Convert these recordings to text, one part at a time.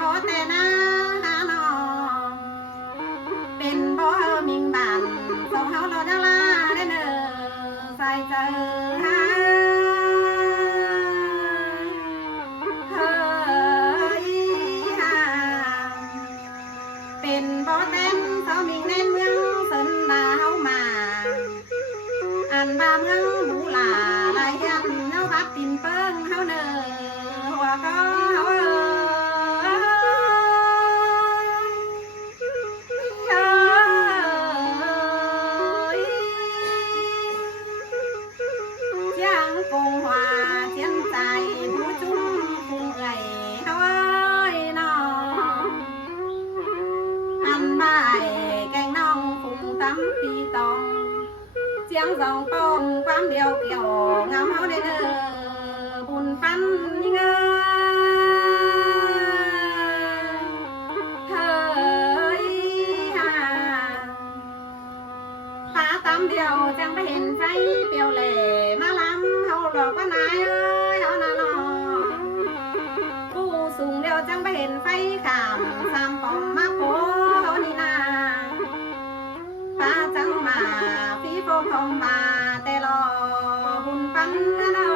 บ่แต่นาหาน้องเป็นบ่มิงบานสองเฮาเราจะลาได้เนอใส่เจอหาเฮ้ยหาเป็นบ่เต้นเสามิงเน้นเมืองสนดาเฮามาอันบาเมืองบูหลาลายยันเฮาพัดปิ่นเปิ้งเฮาเนอหัวก็เฮากงhòa chiến dài vũ chung cùng gầy hao ơi nó ăn bài canh nong phùng tắm pi tòng chiang dòng tôm quám điều kiểu ngắm hao đến bùn phăn ngơ hơi hà phá tắm điều chẳng phải hình thấy biểu lệ mà làmหลอกว่านายเอ้ยเอาหน้าหนอผู้สูงเดียวจังไปเห็นไฟขามสามปอมมาโผเขานี่นาป้าจังมาฟีโฟพองมาแต่รอบุญปันนะเนา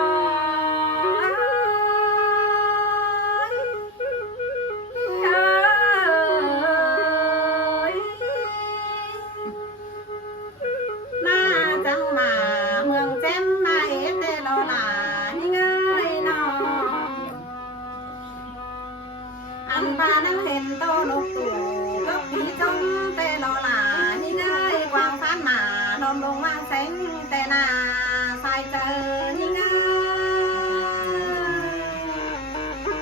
น่าจังมาเมืองแจ่มมาเอเตโลลานี่เงยนออันบานังเห็นโตนกตู่ก็ผีจงเตโลลานี่เงยกวางฟ้านมาลมลงมาแสงแต่นาใส่เจอนี่เงย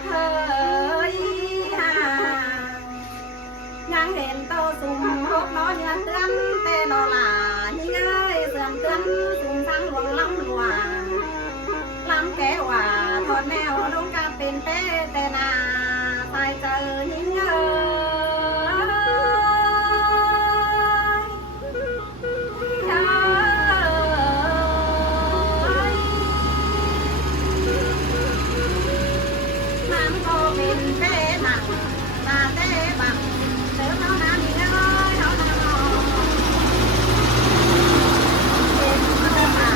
เฮ้ยฮายังเห็นโตสุ่มพกล้อเนื้อเตือนเตโลลานี่เงยเสื่อมเตือนสุ่มทั้งหลวงล้ำหลวงล้ำแก้ว่าทอดแนวลงกาเป็นเป้แต่นาใส่เจอยิ่งเงยน้ำก็เป็นเป้หนักมาเต้บักเสือเท่านั้นนี่เงยเท่านั้นนอเห็นมันจะมา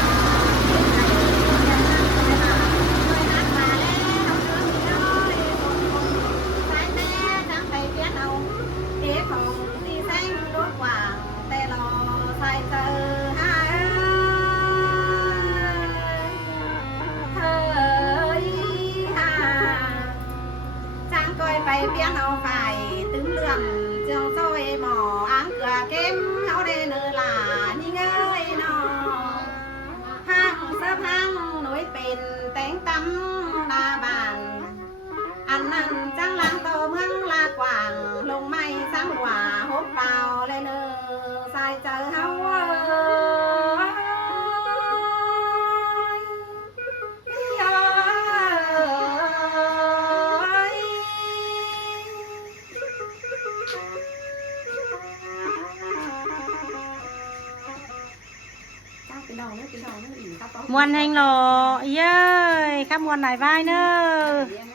ของตีแสงรถกว่างแต่รอใส่เจอหาเฮ้ยหาจ้างก้อยไปเปี้ยนเอาไฟตึงเลื่อมเจียงโซ่หมออ้างเกลือเก็บเขาได้เนื้อหลานี่เงยนอห้างเสื้อผ้าหนุ่ยเป็นแต่งตั้มนาบานอันนั้นจังหลังโตเมืองลากว่างลงไม่สังหว่าหบเปล่าเลยเนอใส่เจอเฮามวนแห่งหล่อเย้ยข้ามวนไหนvaiเนอ